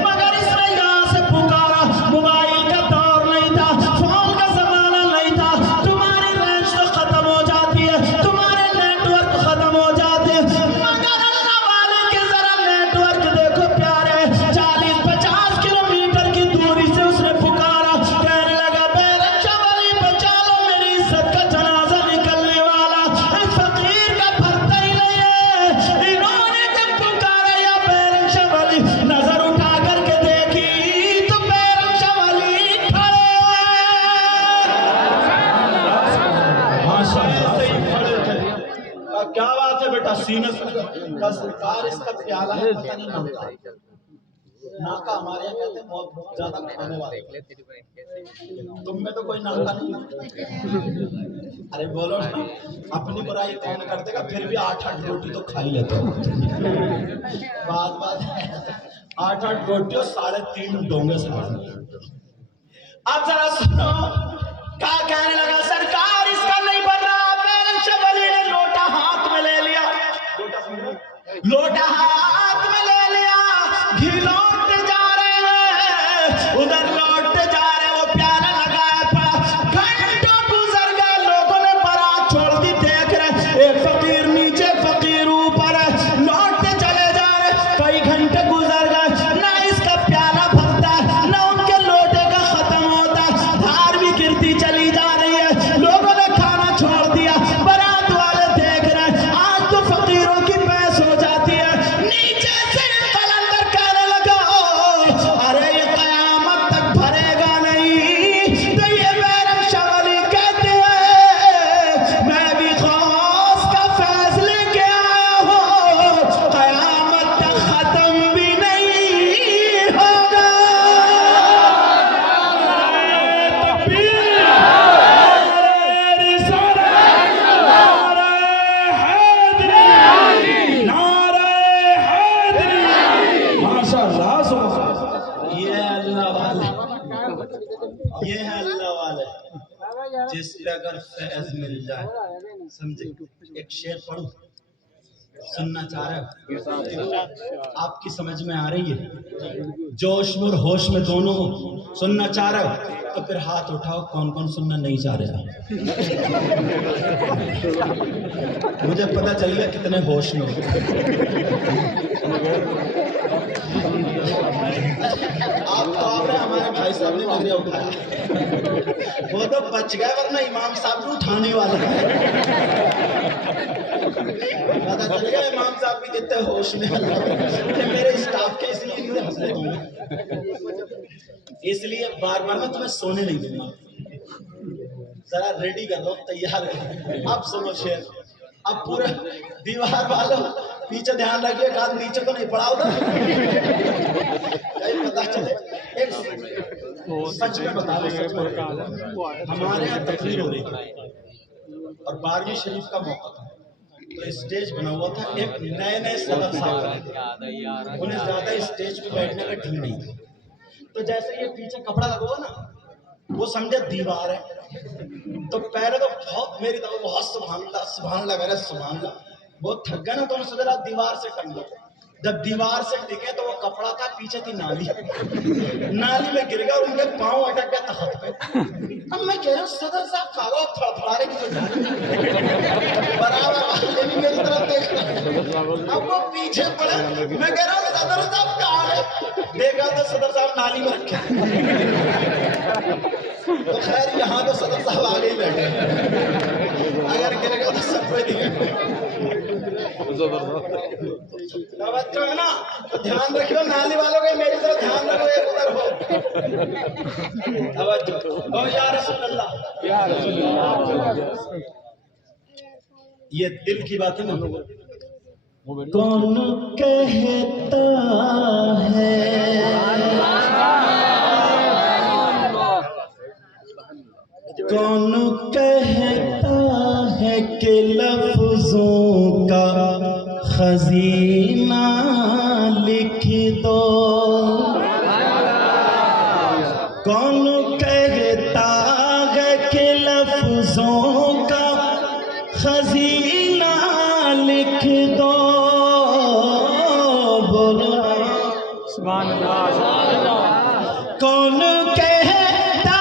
مگر اس نے یہاں سے پکارا. موبائل کا دور نہیں تھا, فون کا زمانہ نہیں تھا. تمہاری رینج تو ختم ہو جاتی ہے, تمہارے نیٹ ورک ختم ہو جاتے ہیں, مگر اللہ والے کے ذرا نیٹ ورک دیکھو پیارے. 40-50 کلومیٹر کی دوری سے اس نے پکارا, کہنے لگا بیرم شاہ ولی بچا لو, میری عزت کا جنازہ نکلنے والا. اس فقیر کا بھرتا ہی نہیں ہے. انہوں نے جب پکارا یا بیرم شاہ ولی, نظر اٹھا کر کے دیکھی تو بیرم شاہ ولی کھڑے کھڑے تھے. کیا بات ہے بیٹا, سینے سے سرکار اس کا پیالہ ہے, پتہ نہیں ناکا. ناکا ہمارے یہاں کہتے ہیں بہت زیادہ کھانے والے. تم میں تو کوئی ناکا نہیں. ارے بولو نا, اپنی برائی کون کر دے گا, پھر بھی 8-8 روٹی تو کھا ہی لیتے ہو. بات 8-8 روٹی اور 3.5 ڈونگے سے. اب ذرا سنو, کیا کہنے لگا, سرکار اس کا نہیں بن رہا. بیرم شاہ ولی نے لوٹا ہاتھ میں لے لیا, لوٹا ہاتھ میں لے لیا, گھی لوٹتے جا رہے ہیں, ادھر لوٹتے جا رہے ہیں. وہ پیالہ لگایا پڑا, گھنٹوں گزر گئے, لوگوں نے بارات چھوڑ دی, دیکھ رہے ایک فقیر نیچے فقیر اوپر, لوٹتے چلے جا رہے. کئی گھنٹے گزر گئے, نہ اس کا پیالہ بھرتا ہے, نہ ان کے لوٹے کا ختم ہوتا ہے. دھار بھی گرتی چلی جا رہی ہے, لوگوں نے کھانا چھوڑ دیا. بارات والے دیکھ رہے ہیں, آج تو فقیروں کی بحث ہو جاتی ہے. نیچے سے قلندر کہنے لگا, ارے یہ قیامت تک بھرے گا نہیں. تو یہ بیرم شاہ ولی کہتے ہیں, میں بھی غوث کا فیض لے کے آیا ہوں, قیامت تک ختم بھی نہیں ہوگا. یہ ہے اللہ والے, یہ ہے اللہ والے, جس پہ اگر فیض مل جائے. سمجھے, ایک شعر پڑھوں, سننا چاہ رہے ہو, آپ کی سمجھ میں آ رہی ہے, جوش میں اور ہوش میں دونوں ہو. سننا چاہ رہے ہو تو پھر ہاتھ اٹھاؤ, کون کون سننا نہیں چاہ رہے. مجھے پتہ چل گیا کتنے ہوش میں ہو. آپ تو آپ رہے, ہمارے بھائی صاحب نے مجھے اٹھایا, وہ تو بچ گئے, ورنہ امام صاحب کو اٹھانے والا ہے. پتہ چل گیا امام صاحب بھی کتنے ہوش میں ہیں. میرے اسٹاف کے اس لیے نہیں ہنس رہے ہوں, اس لیے بار بار میں تمہیں سونے نہیں دوں گا. ذرا ریڈی کر لو, تیار ہے. اب سنو شعر, اب پورے دیوار والوں پیچھے دھیان رکھیے, کہاں نیچے تو نہیں پڑا ہوگا, کہیں پتہ چلے. ایک سچ میں بتا رہے, سچ میں ہمارے یہاں تقریر ہو رہی ہے اور 12ویں شریف کا موقع تھا. تو اسٹیج بنا ہوا تھا، ایک نئے نئے صدر صاحب انہیں زیادہ اسٹیج پہ بیٹھنے کا ڈھنگ نہیں تھا، تو جیسے یہ پیچھے کپڑا لگا ہوا نا، وہ سمجھے دیوار ہے، تو پہلے تو بہت میری طرف بہت سبحان اللہ کہہ رہے سبحان اللہ، بہت تھک گئے نا، تو انہوں نے سوچا دیوار سے ٹنگ لو، جب دیوار سے ٹکے تو وہ کپڑا تھا، پیچھے تھی نالی، نالی میں گر گیا اور ان کے پاؤں اٹک گئے تخت پہ۔ اب میں کہہ رہا ہوں صدر صاحب کھاگا تھڑپڑا رہے کی تو جانے برابر والے بھی میری طرف دیکھ رہے، اب وہ پیچھے پڑے، میں کہہ رہا ہوں صدر صاحب کہاں ہے، دیکھا تو صدر صاحب نالی میں رکھے، تو خیر یہاں تو صدر صاحب آگے ہی بیٹھے، اگر گرے گا تو سب کوئی نہیں، توجہ ہے نا، تو دھیان رکھو نالی والوں کے، میری طرف دھیان رکھو، ایک ادھر ہو، توجہ او یا رسول اللہ، یہ دل کی بات ہے نا، کون کہتا ہے کون کہتا ہے کہ لفظوں کا خزینہ لکھ دو، کون کہتا ہے کہ لفظوں کا خزینہ لکھ دو، بولو سبحان اللہ، کون کہتا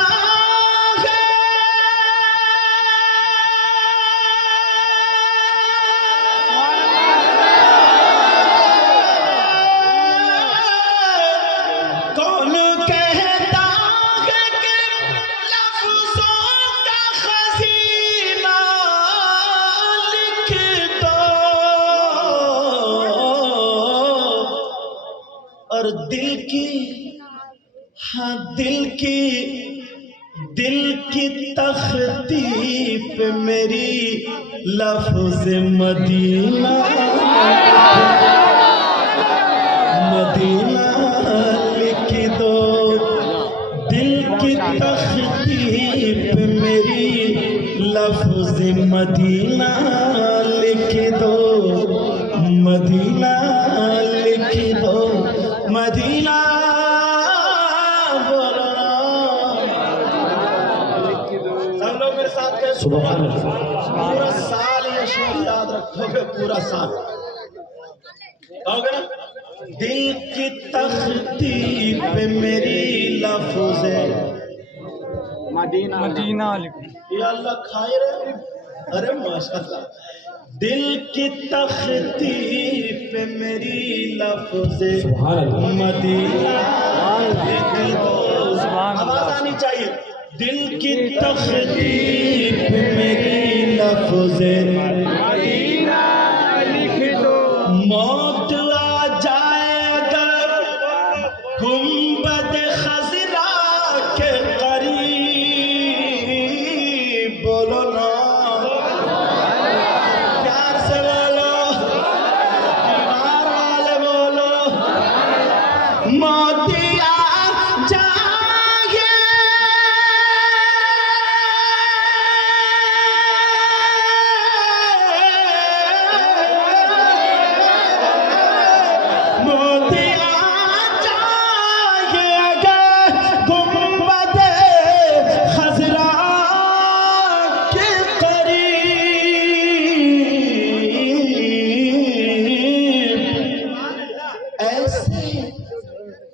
اور دل کی تختی پہ میری لفظ مدینہ مدینہ لکھ دو، دل کی تختی پہ میری لفظ مدینہ لکھ دو، مدینہ لکھ دو، مدینہ سبحان اللہ، پورا سال یہ شعر یاد رکھو گے، پورا سال کہو گے نا، دل کی تختی پہ میری لفظ مدینہ، یا اللہ کھائے رہے، ارے ماشاءاللہ، دل کی تختی پہ میری لفظ مدینہ لکھ دو، آواز آنی چاہیے، دل کی تختی پہ میری لفظ مدینہ لکھ دو، موت آ جائے اگر گنبد خضرا کے قریب، بولو نا پیار سے بولو، دیوار والے بولو، موت آ جائے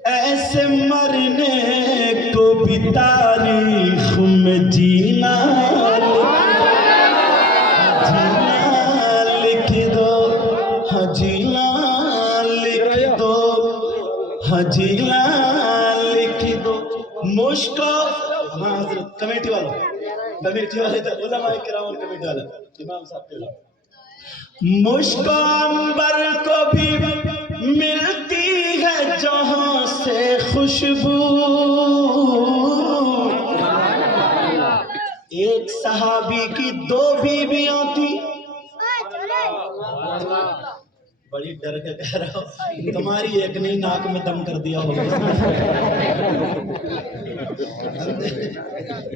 ایسے مرنے کو بھی تاریخ میں جینا لکھ دو، ہاں جینا لکھ دو، ہاں جینا لکھ دو، مشکو ہاں حضرت کمیٹی والے علماء کرام اور کمیٹی والے امام صاحب کے علاوہ، مشک عنبر کو بھی ملتی ہے جہاں سے خوشبو، ایک صحابی کی 2 بیویاں تھی، بڑی ڈر کے کہہ رہا ہوں تمہاری ایک نہیں ناک میں دم کر دیا ہوگا.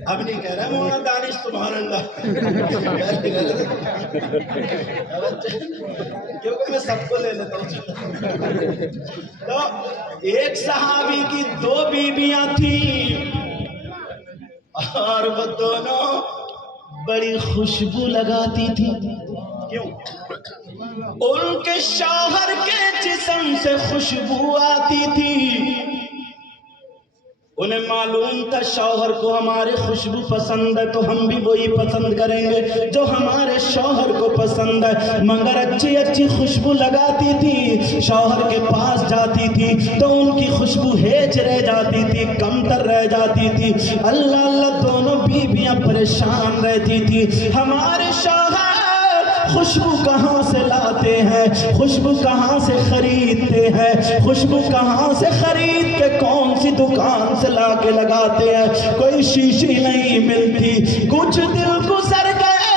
اب نہیں کہہ رہا مولانا دانش سبحان اللہ, کیونکہ میں سب کو لے لیتا ہوں. تو ایک صحابی کی 2 بیویاں تھیں اور وہ دونوں بڑی خوشبو لگاتی تھی. کیوں؟ ان کے شوہر کے جسم سے خوشبو آتی تھی. انہیں معلوم تھا شوہر کو ہمارے خوشبو پسند ہے تو ہم بھی وہی پسند کریں گے جو ہمارے شوہر کو پسند ہے. مگر اچھی اچھی خوشبو لگاتی تھی, شوہر کے پاس جاتی تھی تو ان کی خوشبو ہیچ رہ جاتی تھی, کم تر رہ جاتی تھی. اللہ اللہ دونوں بیویاں پریشان رہتی تھی. ہمارے شوہر خوشبو کہاں سے لاتے ہیں, خوشبو کہاں سے خریدتے ہیں, خوشبو کہاں سے خرید کے کون سی دکان سے لا کے لگاتے ہیں, کوئی شیشی نہیں ملتی. کچھ دن گزر گئے,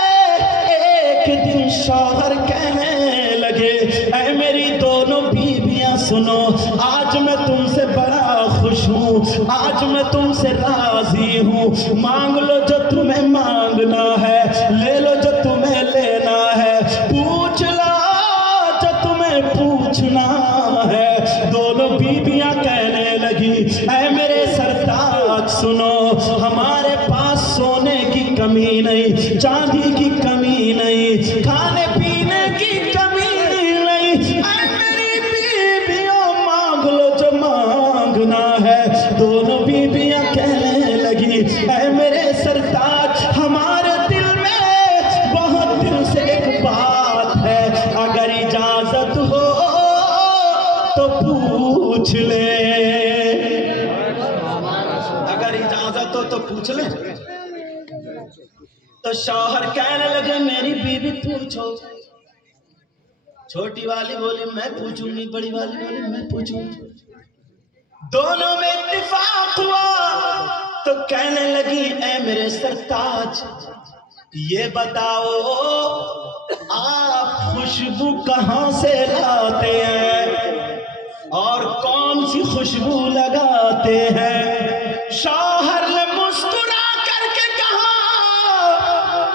ایک دن شوہر کہنے لگے اے میری دونوں بیویاں سنو, آج میں تم سے بڑا خوش ہوں, آج میں تم سے راضی ہوں. مانگ لو جو تمہیں مانگنا ہے, لے لو جو تمہیں لینا ہے, پوچھ لو جو تمہیں پوچھنا ہے. دونوں بیویاں کہنے لگی اے میرے سرتاج سنو, ہمارے پاس سونے کی کمی نہیں, چاندی کی کمی نہیں, کھانے پینے کی کمی نہیں. اے میری بیویوں مانگ لو جو مانگنا ہے. دونوں بیویاں کہنے لگی اے میرے سرتاج ہمارے دل میں بہت دل سے ایک بات ہے, اگر اجازت ہو تو پوچھ لے. اگر اجازت ہو تو پوچھ لے. تو شوہر کہنے لگے میری بیوی پوچھو. چھوٹی والی بولی میں پوچھوں گی, بڑی والی بولی میں پوچھوں گی. دونوں میں اتفاق ہوا تو کہنے لگی اے میرے سرتاج یہ بتاؤ آپ خوشبو کہاں سے لاتے ہیں اور کون سی خوشبو لگاتے ہیں. شوہر نے مسکرا کر کے کہا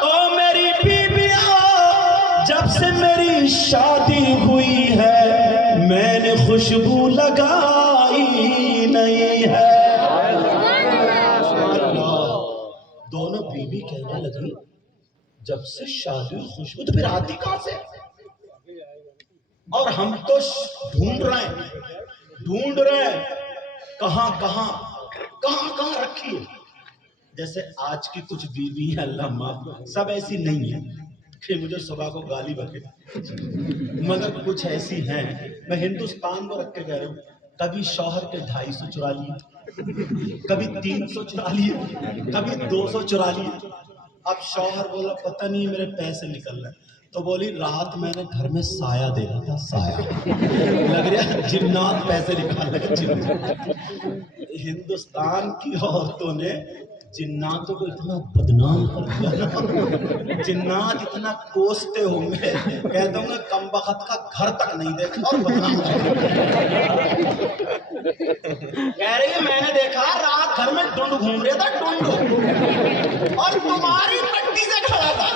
او میری بیویوں, جب سے میری شادی ہوئی ہے میں نے خوشبو لگائی نہیں ہے. دونوں بیوی کہنے لگی جب سے شادی ہوئی خوشبو تو پھر آتی کہاں سے, اور ہم تو ڈھونڈ رہے ہیں کہاں کہاں رکھی ہے. جیسے آج کی کچھ بیوی ہے اللہ معاف, سب ایسی نہیں ہے کہ مجھے صبح کو گالی بکے, مگر کچھ ایسی ہیں. میں ہندوستان کو رکھ کے کہہ رہا ہوں, کبھی شوہر کے 250 چرا لیے, کبھی 300 چرا لیے, کبھی 200 چرا لیے. اب شوہر بولا پتہ نہیں میرے پیسے نکل رہے, تو بولی رات میں نے گھر میں سایہ دیکھا تھا, سایہ لگ رہا جنات پیسے نکال رہے. ہندوستان کی عورتوں نے جناتوں کو اتنا بدنام کر دیا, جنات اتنا کوستے ہوں گے, کہتے ہوں گے کم بخت کا گھر تک نہیں دیکھا اور بدنام کہہ رہی ہے میں نے دیکھا رات گھر میں ڈنڈ گھوم رہا تھا, ڈنڈ, اور تمہاری پٹی سے کھڑا تھا.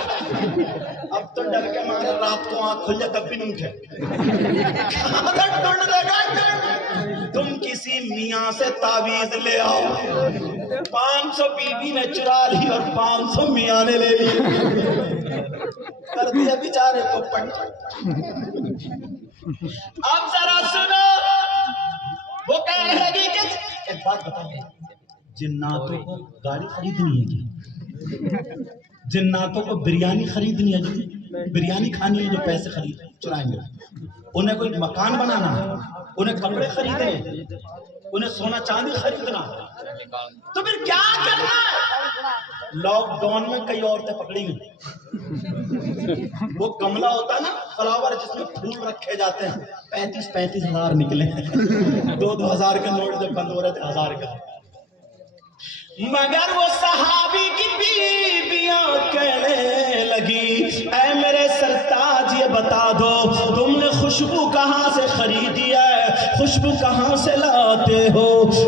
اب تو ڈر کے مارے رات کو آنکھ کھل جائے تب بھی نہیں اٹھے. ڈنڈ دے گا, تم کسی میاں سے تعویذ لے آؤ. 500 بیوی نے چرا لی اور 500 میاں نے لے لی, کر دیا بیچارے کو پٹ. اب ذرا سنو, وہ کہنے لگی کہ ایک بات بتاؤ, جناتوں کو گاڑی خریدنی ہے جی, جناتوں کو بریانی خریدنی ہے جی, بریانی کھانی ہے جو پیسے خرید چرائیں گے. انہیں کوئی مکان بنانا ہے, انہیں کپڑے خریدنے, انہیں سونا چاندی خریدنا, تو پھر کیا کرنا ہے؟ لاک ڈاؤن میں کئی عورتیں پکڑی گئی. وہ گملا ہوتا ہے نا فلاور جس میں پھول رکھے جاتے ہیں, 35 ہزار نکلے, 2 ہزار کے نوٹ جب بند ہو رہے تھے 1000 کا. مگر وہ صحابی کی بیویاں کہنے لگی اے میرے سرتاج یہ بتا دو تم نے خوش خوشبو کہاں سے خریدی ہے، خوشبو کہاں سے لاتے ہو؟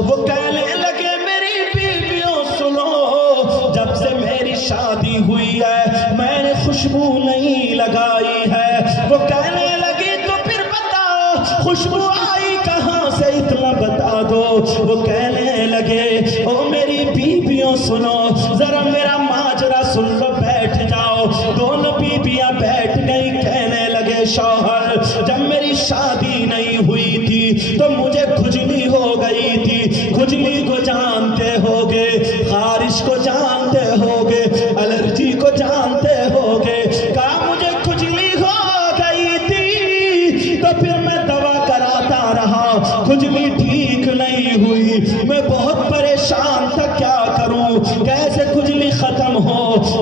وہ کہنے لگے میری بیویوں سنو، جب سے میری شادی ہوئی ہے میں نے خوشبو نہیں لگائی ہے۔ وہ کہنے لگی تو پھر بتاؤ خوشبو آئی کہاں سے، اتنا بتا دو۔ وہ کہنے لگے او میری بیویوں سنو، ذرا میرا ماجرا سن لو، بیٹھ جاؤ۔ دونوں بیویاں بیٹھ گئی، کہنے لگے شوہر جب میری شادی نہیں ہوئی تھی تو مجھے کھجلی ہو گئی تھی، کھجلی کو جانتے ہوگے، خارش کو جانتے ہوگے، الرجی کو جانتے ہوگے، کہا مجھے کھجلی ہو گئی تھی تو پھر میں دوا کراتا رہا، کھجلی ٹھیک نہیں ہوئی، میں بہت پریشان تھا، کیا کروں، کیسے کھجلی ختم ہو؟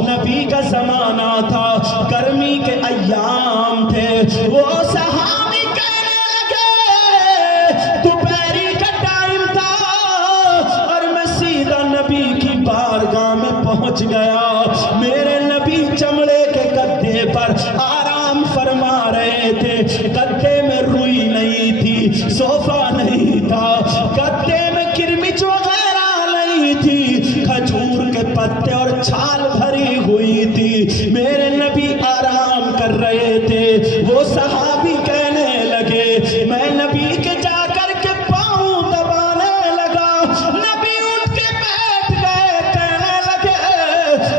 نبی کا زمانہ تھا، گرمی کے ایام تھے، وہ صحابی کہنے لگے دوپہری کا ٹائم تھا اور میں سیدھا نبی کی بارگاہ میں پہنچ گیا۔ میرے نبی چمڑے کے گدے پر آرام فرما رہے تھے، گدے میں روئی نہیں تھی، صوفہ نہیں تھا، گدے میں کرمچ وغیرہ نہیں تھی، کھجور کے پتے اور چھال بھری ہوئی تھی، میرے نبی آرام کر رہے تھے۔ وہ صحابی کہنے لگے میں نبی کے جا کر کے پاؤں دبانے لگا، نبی اٹھ کے بیٹھ گئے، کہنے لگے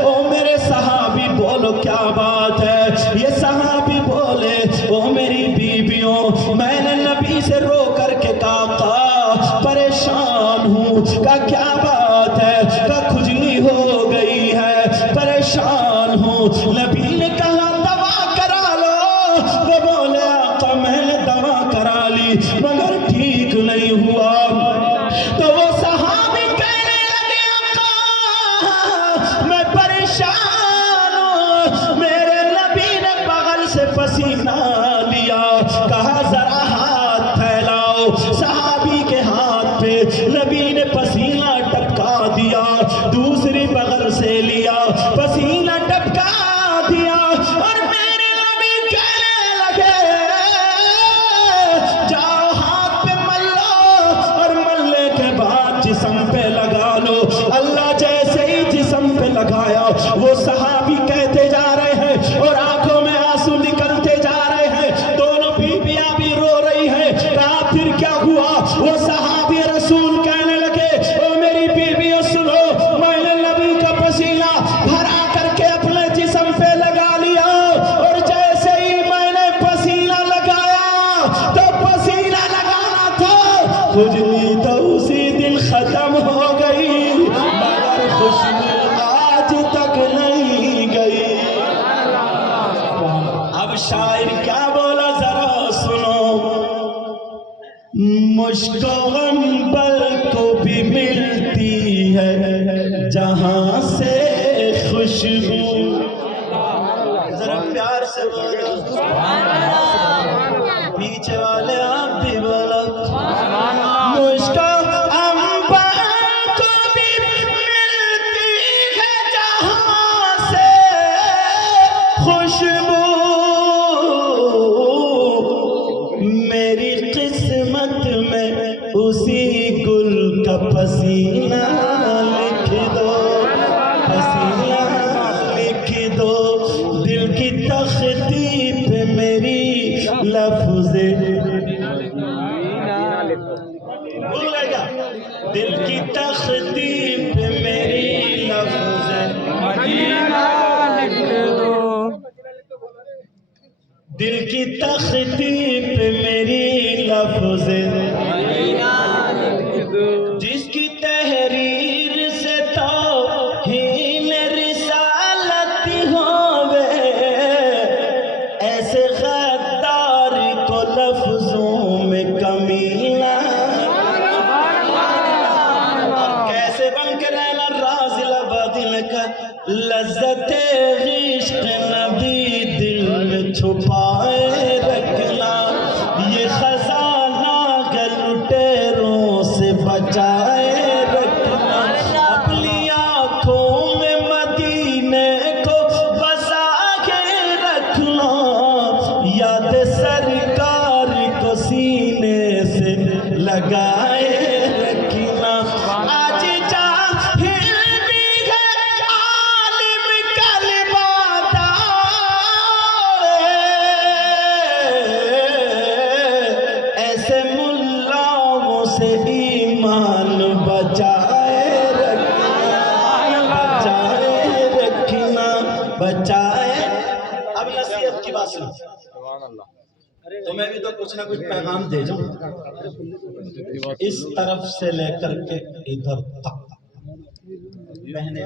او میرے صحابی بولو کیا بات ہے؟ یہ صحابی بولے او میری بیویوں، میں نے نبی سے رو کر کے کہا پریشان ہوں، کہا کیا بات ہے؟ کہا کھجلی ہو گئی ہے، پریشان ہوں۔ نبی نے کہا دوا کرا لو، وہ بولے آقا میں نے دوا کرا لی مگر ٹھیک نہیں ہوا۔ تو وہ صحابی کہنے لگے آقا میں پریشان ہوں، میرے نبی نے بغل سے پسینہ لیا، کہا ذرا ہاتھ پھیلاؤ، صحابی کے ہاتھ پہ نبی نے پسینہ ٹپکا دیا، دوسری بغل سے لیا، پسینہ ٹپکا دیا، اور میرے نبی کہنے لگے جاؤ ہاتھ پہ مل لو اور ملنے کے بعد جسم پہ لگا لو۔ اللہ جیسے ہی جسم پہ لگایا، وہ صحابی کہتے جا رہے ہیں اور آنکھوں میں آنسو نکلتے جا رہے ہیں، دونوں بیویاں بھی رو رہی ہیں، کہا پھر کیا ہوا؟ وہ صحابی رسول کہنے لگے او میری بیویوں سنو، میں نے نبی کا پسینہ بھرا کر کے اپنے جسم پہ لگا لیا، اور جیسے ہی میں نے پسینہ لگایا تو پسینہ لگانا تھا، کھجلی تو اسی دن ختم ہو گئی مگر خوشبو آج تک نہیں گئی۔ اب شاعر کیا بولا ذرا سنو، مشک و عنبر کو بھی ملتی ہے جہاں سے خوشبو، ذرا پیار سے بولو، پیچھے والے آپ بھی بولو، مشک و عنبر کو بھی ملتی ہے جہاں سے خوشبو، میری قسمت میں اسی گل کا پسینہ لکھ دو، پسینہ لکھ دو، دل کی تختی پہ میری لفظ بھولے گا، دل کی تختی پہ میری لفظ دل کی تختی پہ میری لفظ جس کی تحریر سے توہین رسالت ہووے، ایسے غدار کو لفظوں میں کمی نہ، کیسے بن کے رہنا راز لبدل کا، لذت عشق نبی دل میں چھپائے رکھنا، یہ خزانہ لٹیروں سے بچائے رکھنا، اپنی آنکھوں میں مدینے کو بسا کے رکھنا، یاد سرکار شریعت کی بات سنو، تمہیں بھی تو کچھ نہ کچھ پیغام دے جاؤں، اس طرف سے لے کر کے ادھر تک بہنیں